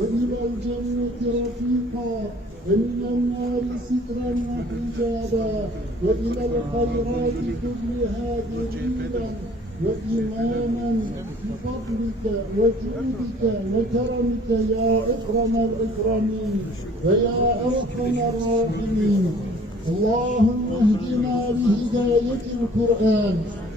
وإلى الجنة رفيقا ومن النار سترا وحجابا وإلى الخيرات كلها دليلا وإماما بفضلك وجودك وكرمك يا أكرم الأكرمين ويا أرحم الراحمين. اللهم اهدنا بهداية القرآن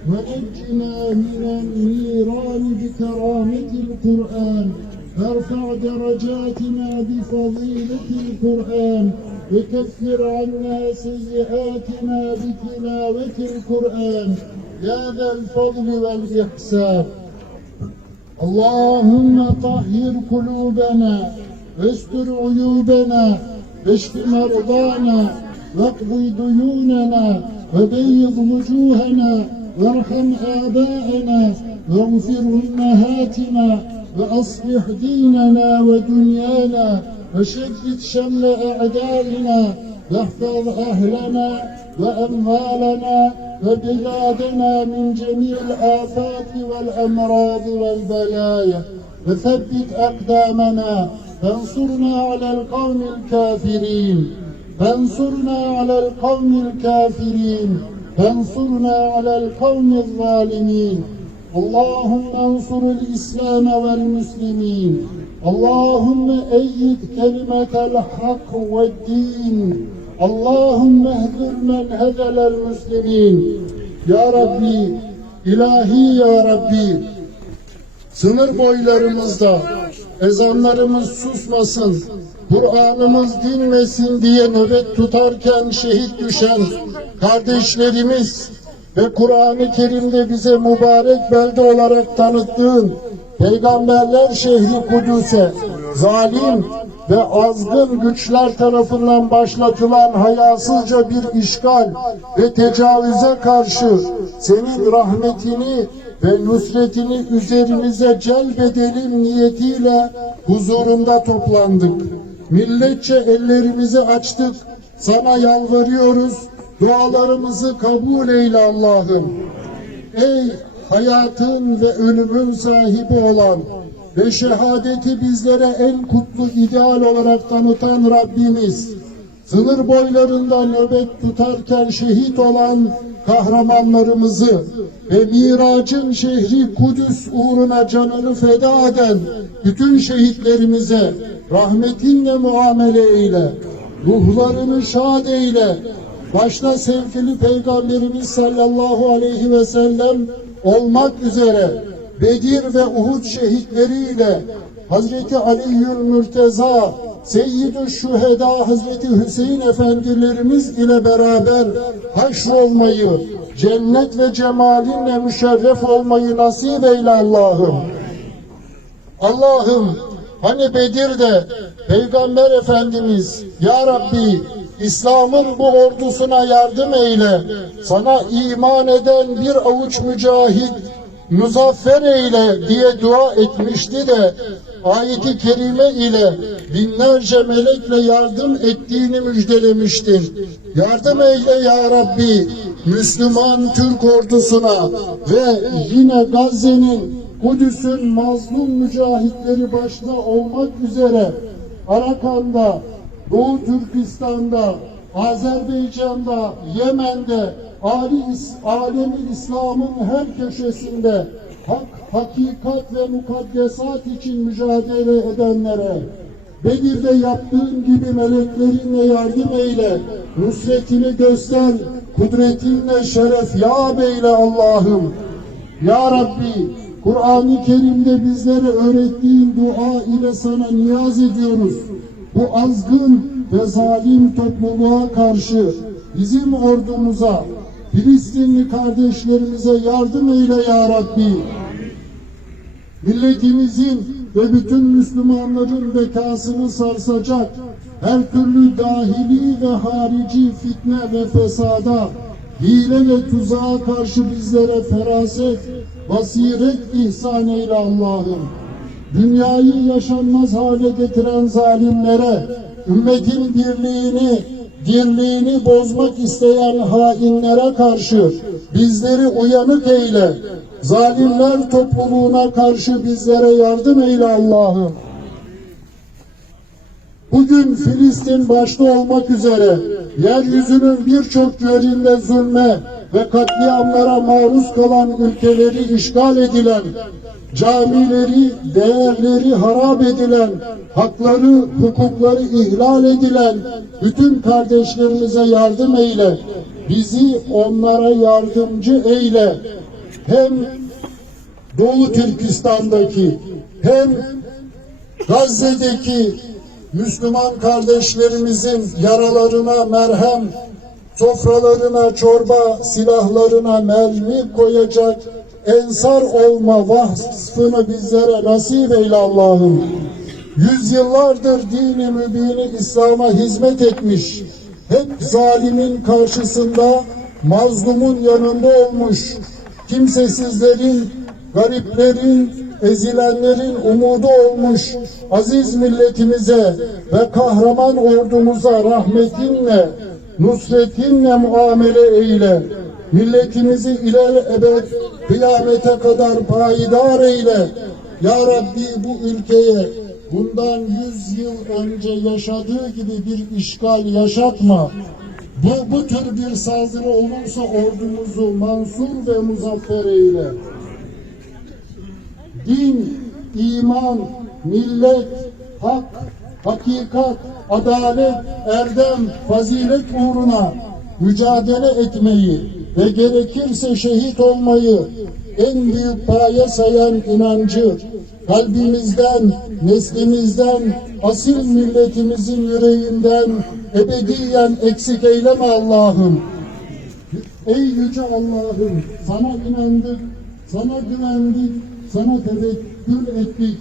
ونجنا من النيران بكرامة القرآن. وارفع درجاتنا بفضيلة القرآن وكفر عنا سيئاتنا بتلاوة القرآن يا ذا الفضل والإحسان اللهم طهر قلوبنا واستر عيوبنا واشف مرضانا واقض ديوننا وبيض وجوهنا وارحم آباءنا واغفر أمهاتنا وأصلح ديننا ودنيانا وشدد شمل أعدائنا واحفظ أهلنا وأموالنا وبلادنا من جميع الآفات والأمراض والبلايا وثبت أقدامنا فانصرنا على القوم الكافرين فانصرنا على القوم الكافرين فانصرنا على القوم الظالمين Allahümme ansurul İslam vel Müslümin. Allahümme eyyid kelimetel hak ve din. Allahümme ehdir men hedelel Müslümin. Ya Rabbi, ilahi Ya Rabbi, sınır boylarımızda ezanlarımız susmasın, Kur'an'ımız dinmesin diye nöbet tutarken şehit düşen kardeşlerimiz, ve Kur'an-ı Kerim'de bize mübarek belde olarak tanıttığın Peygamberler şehri Kudüs'e zalim ve azgın güçler tarafından başlatılan hayasızca bir işgal ve tecavüze karşı senin rahmetini ve nusretini üzerimize celbedelim niyetiyle huzurunda toplandık. Milletçe ellerimizi açtık, sana yalvarıyoruz, dualarımızı kabul eyle Allah'ım. Ey hayatın ve ölümün sahibi olan ve şehadeti bizlere en kutlu ideal olarak tanıtan Rabbimiz, sınır boylarında nöbet tutarken şehit olan kahramanlarımızı ve miracın şehri Kudüs uğruna canını feda eden bütün şehitlerimize rahmetinle muamele eyle, ruhlarını şad eyle, başta sevgili Peygamberimiz sallallahu aleyhi ve sellem olmak üzere Bedir ve Uhud şehitleriyle Hazreti Ali'ül Mürteza, Seyyid-i Şüheda Hazreti Hüseyin Efendilerimiz ile beraber haşrolmayı, cennet ve cemalinle müşerref olmayı nasip eyle Allah'ım. Allah'ım hani Bedir'de Peygamber Efendimiz Ya Rabbi İslam'ın bu ordusuna yardım eyle. Sana iman eden bir avuç mücahit muzaffer eyle diye dua etmişti de ayeti kerime ile binlerce melekle yardım ettiğini müjdelemiştir. Yardım eyle ya Rabbi Müslüman Türk ordusuna ve yine Gazze'nin Kudüs'ün mazlum mücahitleri başta olmak üzere Arakan'da, Doğu Türkistan'da, Azerbaycan'da, Yemen'de, Ali, alemi İslam'ın her köşesinde hak, hakikat ve mukaddesat için mücadele edenlere, Bedir'de yaptığın gibi meleklerinle yardım eyle, nusretini göster, kudretinle şeref ya beyle Allah'ım. Ya Rabbi, Kur'an-ı Kerim'de bizlere öğrettiğin dua ile sana niyaz ediyoruz. Bu azgın ve zalim topluluğa karşı bizim ordumuza, Filistinli kardeşlerimize yardım eyle ya Rabbi. Milletimizin ve bütün Müslümanların bekasını sarsacak her türlü dahili ve harici fitne ve fesada, hile ve tuzağa karşı bizlere feraset, basiret ihsan eyle Allah'ım. Dünyayı yaşanmaz hale getiren zalimlere, ümmetin birliğini, dirliğini bozmak isteyen hainlere karşı bizleri uyanık eyle. Zalimler topluluğuna karşı bizlere yardım eyle Allah'ım. Bugün Filistin başta olmak üzere yeryüzünün birçok yerinde zulme ve katliamlara maruz kalan ülkeleri işgal edilen, camileri, değerleri harap edilen, hakları, hukukları ihlal edilen bütün kardeşlerimize yardım eyle. Bizi onlara yardımcı eyle. Hem Doğu Türkistan'daki hem Gazze'deki Müslüman kardeşlerimizin yaralarına merhem, sofralarına çorba, silahlarına mermi koyacak ensar olma vasfını bizlere nasip eyle Allah'ım. Yüzyıllardır dini mübini İslam'a hizmet etmiş, hep zalimin karşısında mazlumun yanında olmuş, kimsesizlerin, gariplerin, ezilenlerin umudu olmuş aziz milletimize ve kahraman ordumuza rahmetinle, nusretinle muamele eyle. Milletimizi iler ebed kıyamete kadar payidar eyle. Ya Rabbi bu ülkeye bundan yüz yıl önce yaşadığı gibi bir işgal yaşatma. Bu, bu tür bir saldırı olursa ordumuzu mansur ve muzaffer eyle din, iman, millet, hak, hakikat, adalet, erdem, fazilet uğruna mücadele etmeyi ve gerekirse şehit olmayı en büyük paye sayan inancı kalbimizden, neslimizden, asil milletimizin yüreğinden ebediyen eksik eyleme Allah'ım. Ey yüce Allah'ım sana inandık, sana güvendik, sana tevekkül ettik.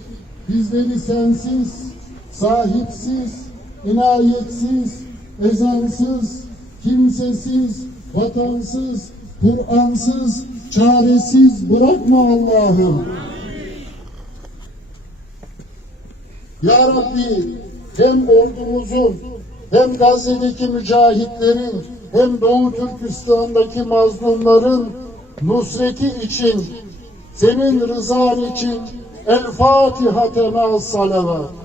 Bizleri sensiz, sahipsiz, inayetsiz, ezansız, kimsesiz, vatansız, Kur'ansız, çaresiz bırakma Allah'ım. Ya Rabbi hem ordumuzun hem Gazze'deki mücahitlerin hem Doğu Türkistan'daki mazlumların nusreti için senin rızan için El Fatiha temel salavat.